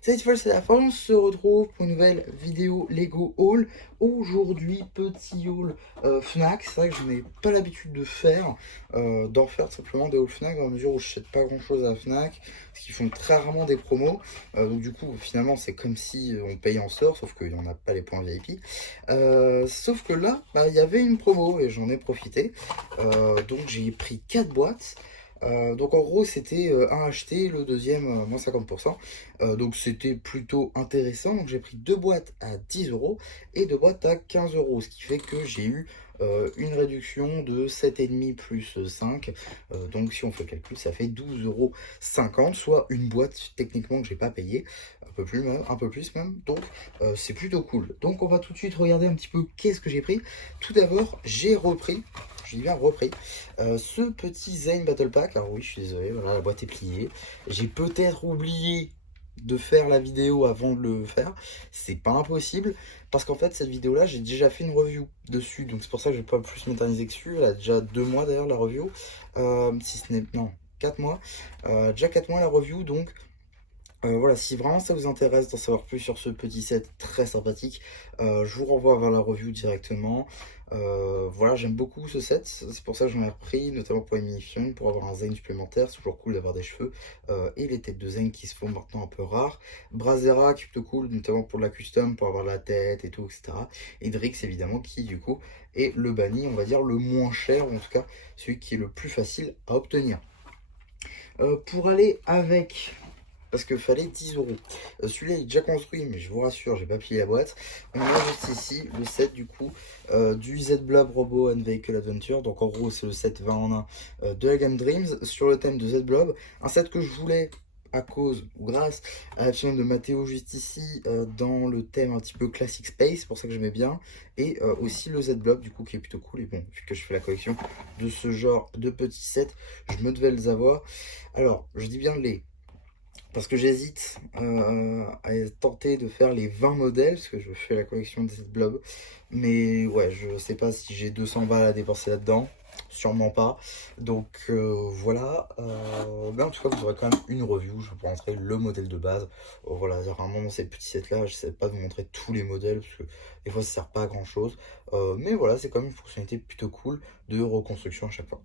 Cette fois, c'est la fin, on se retrouve pour une nouvelle vidéo Lego Haul. Aujourd'hui, petit haul Fnac. C'est vrai que je n'ai pas l'habitude de faire, d'en faire simplement des hauls Fnac, dans la mesure où je n'achète pas grand chose à Fnac, parce qu'ils font très rarement des promos. Donc du coup, finalement, c'est comme si on payait en store, sauf qu'il n'y en a pas les points VIP. Sauf que là, bah, il y avait une promo et j'en ai profité. Donc j'ai pris 4 boîtes. Donc en gros c'était un acheté, le deuxième moins 50%. Donc c'était plutôt intéressant. Donc j'ai pris deux boîtes à 10 euros et deux boîtes à 15 euros. Ce qui fait que j'ai eu une réduction de 7,5 plus 5. Donc si on fait le calcul, ça fait 12,50 €, soit une boîte techniquement que j'ai pas payé. Un peu plus même. Donc c'est plutôt cool. Donc on va tout de suite regarder un petit peu qu'est-ce que j'ai pris. Tout d'abord, j'ai repris. Je dis bien repris. Ce petit Zane Battle Pack, alors oui, je suis désolé, voilà, la boîte est pliée. J'ai peut-être oublié de faire la vidéo avant de le faire. C'est pas impossible, parce qu'en fait, cette vidéo-là, j'ai déjà fait une review dessus. Donc c'est pour ça que je vais pas plus m'éterniser dessus. Elle a déjà 2 mois d'ailleurs, la review. Si ce n'est... Non, 4 mois. Déjà 4 mois la review, donc... voilà, si vraiment ça vous intéresse d'en savoir plus sur ce petit set très sympathique, je vous renvoie vers la review directement. Voilà, j'aime beaucoup ce set, c'est pour ça que j'en ai repris, notamment pour les mini-fions, pour avoir un Zane supplémentaire, c'est toujours cool d'avoir des cheveux, et les têtes de Zane qui se font maintenant un peu rares. Brazera qui est plutôt cool, notamment pour la custom, pour avoir la tête et tout, etc. Et Drix évidemment qui du coup est le banni, on va dire le moins cher, ou en tout cas celui qui est le plus facile à obtenir. Pour aller avec, parce qu'il fallait 10 euros. Celui-là il est déjà construit, mais je vous rassure, j'ai pas plié la boîte. On a juste ici le set du coup du Z-Blob Robot and Vehicle Adventure. Donc en gros, c'est le set 20 en 1 de la gamme Dreams sur le thème de Z-Blob. Un set que je voulais à cause ou grâce à la film de Mathéo juste ici dans le thème un petit peu classic space, pour ça que j'aimais bien, et aussi le Z-Blob du coup qui est plutôt cool. Et bon, vu que je fais la collection de ce genre de petits sets, je me devais les avoir. Alors je dis bien les, parce que j'hésite à tenter de faire les 20 modèles, parce que je fais la collection de cette blob. Mais ouais, je sais pas si j'ai 200 balles à dépenser là-dedans. Sûrement pas. Donc voilà. Mais en tout cas, vous aurez quand même une review. Je vous montrer le modèle de base. Voilà, vraiment dans ces petits sets-là, je sais pas de vous montrer tous les modèles, parce que des fois, ça sert pas à grand-chose. Mais voilà, c'est quand même une fonctionnalité plutôt cool de reconstruction à chaque fois.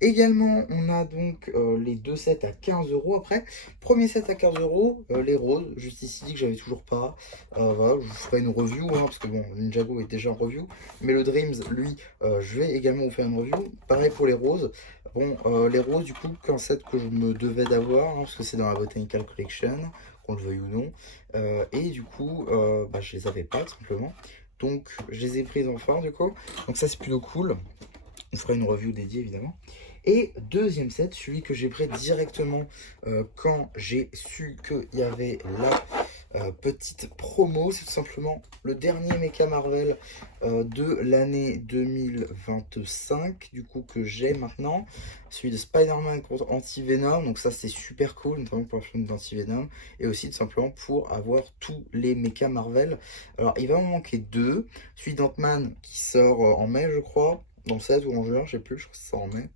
Également, on a donc les deux sets à 15 euros. Après, premier set à 15 euros, les roses, juste ici, que j'avais toujours pas. Voilà, je vous ferai une review, hein, parce que bon, Ninjago est déjà en review. Mais le Dreams, lui, je vais également vous faire une review. Pareil pour les roses. Bon, les roses, du coup, qu'un set que je me devais d'avoir, hein, parce que c'est dans la Botanical Collection, qu'on le veuille ou non. Et du coup, bah, je les avais pas, tout simplement. Donc, je les ai prises enfin, du coup. Donc ça, c'est plutôt cool. On fera une review dédiée évidemment. Et deuxième set, celui que j'ai pris directement quand j'ai su qu'il y avait la petite promo. C'est tout simplement le dernier Mecha Marvel de l'année 2025, du coup que j'ai maintenant. Celui de Spider-Man contre Anti-Venom. Donc ça c'est super cool, notamment pour le film d'Anti-Venom. Et aussi tout simplement pour avoir tous les Mecha Marvel. Alors il va me manquer deux. Celui d'Ant-Man qui sort en mai je crois. Dans le 16 ou en juin, je sais plus, je crois que c'est en mai.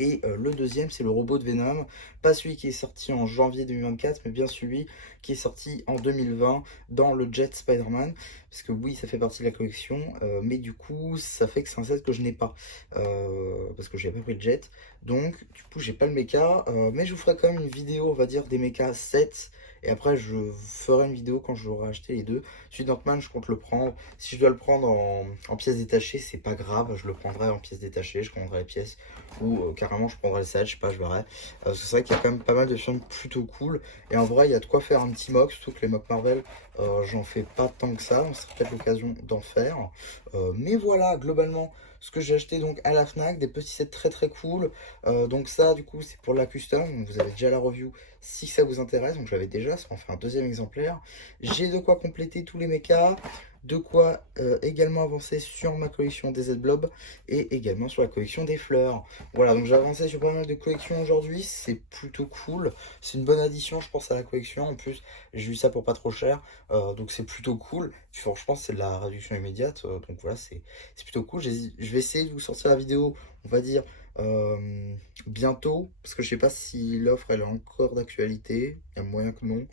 Et le deuxième, c'est le robot de Venom. Pas celui qui est sorti en janvier 2024, mais bien celui qui est sorti en 2020 dans le Jet Spider-Man. Parce que oui, ça fait partie de la collection, mais du coup, ça fait que c'est un set que je n'ai pas. Parce que j'ai pas pris le Jet. Donc, du coup, j'ai pas le mecha. Mais je vous ferai quand même une vidéo, on va dire, des mechas 7. Et après, je ferai une vidéo quand j'aurai acheté les deux. Celui d'Ant-Man, je compte le prendre. Si je dois le prendre en pièces détachées, c'est pas grave. Je le prendrai en pièces détachées. Je prendrai les pièces. Ou carrément, je prendrai le set. Je sais pas, je verrai. Parce que c'est vrai qu'il y a quand même pas mal de films plutôt cool. Et en vrai, il y a de quoi faire un petit mock. Surtout que les mocks Marvel, j'en fais pas tant que ça. On sera peut-être l'occasion d'en faire. Mais voilà, globalement, ce que j'ai acheté donc à la Fnac, des petits sets très très cool. Donc ça, du coup, c'est pour la custom. Donc vous avez déjà la review si ça vous intéresse. Donc j'avais déjà, ça en fait un deuxième exemplaire. J'ai de quoi compléter tous les mechas, de quoi également avancer sur ma collection des Z-Blob et également sur la collection des fleurs. Voilà, donc j'ai avancé sur pas mal de collections aujourd'hui, c'est plutôt cool. C'est une bonne addition, je pense, à la collection. En plus, j'ai eu ça pour pas trop cher, donc c'est plutôt cool. Franchement, c'est de la réduction immédiate, donc voilà, c'est plutôt cool. Je vais essayer de vous sortir la vidéo, on va dire, bientôt, parce que je sais pas si l'offre elle est encore d'actualité, il y a moyen que non.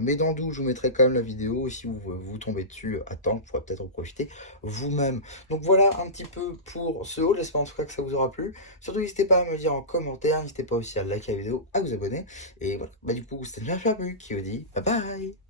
Mais dans le doute, je vous mettrai quand même la vidéo, et si vous tombez dessus à temps, vous pourrez peut-être en profiter vous-même. Donc voilà un petit peu pour ce haul, j'espère en tout cas que ça vous aura plu. Surtout n'hésitez pas à me le dire en commentaire, n'hésitez pas aussi à liker la vidéo, à vous abonner. Et voilà, bah du coup c'était bien Fabu qui vous dit bye bye.